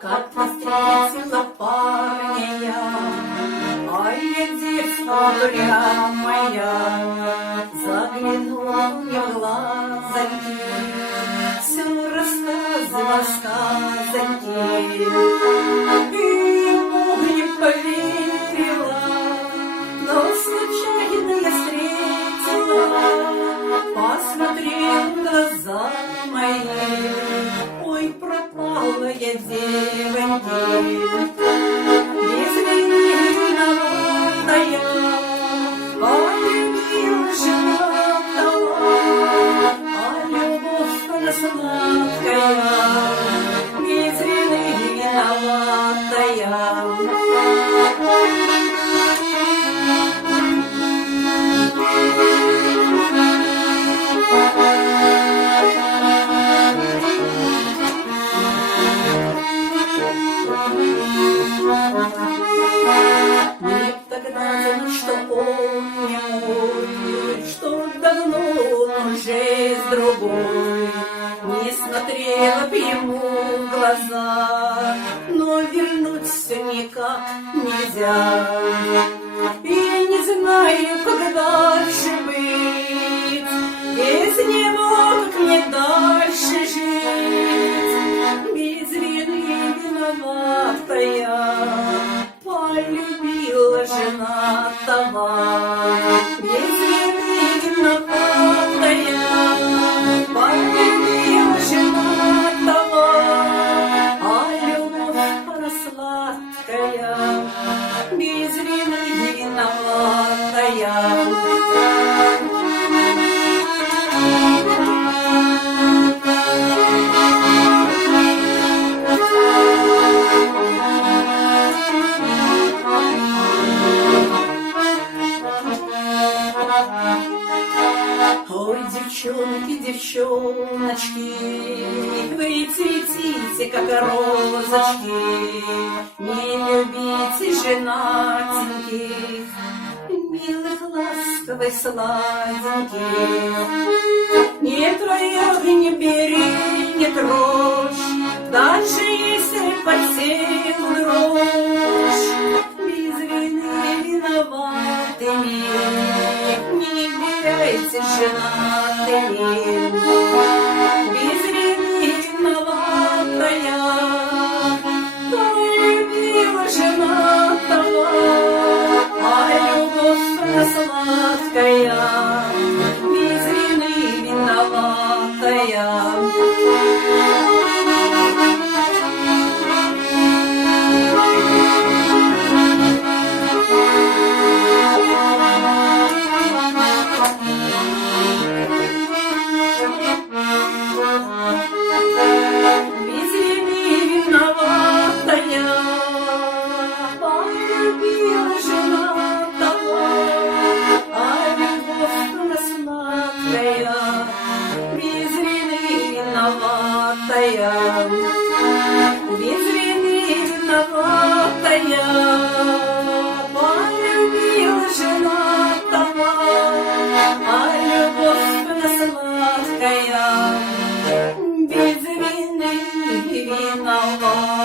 Как-то встретила парня я, ай, детство упрямая, заглянула мне в глазоньки, все рассказывала сказоньки, и Бог не поверила, но случайно я встретила, посмотрел в глаза мои, ой, пропала я девоньки, без вины виноватая, полюбила жена дала, а любовь она сладкая, без вины виноватая. Мне тогда, что он не мой, что давно он уже с другой, не смотрела б ему в глаза, но вернуть все никак нельзя. И не знаю, как дальше быть, без него как мне дальше жить, без вины виноватая, полюбила жена того, без вины виноватая, полюбила жена того, а любовь она сладкая, без вины виноватая. Ой, девчонки, девчоночки, вы цветите, как розочки, не любите женатеньких, милых, ласковых, сладеньких. Не трогай, не бери, не трожь, даже если под силу дрожь, без вины виноватыми не являйтесь женатыми, без вины виноватая, полюбила женатого, а любовь она сладкая, без вины виноватая. Без вины виноватая, полюбила женатого, а любовь она сладкая, без вины виноватая.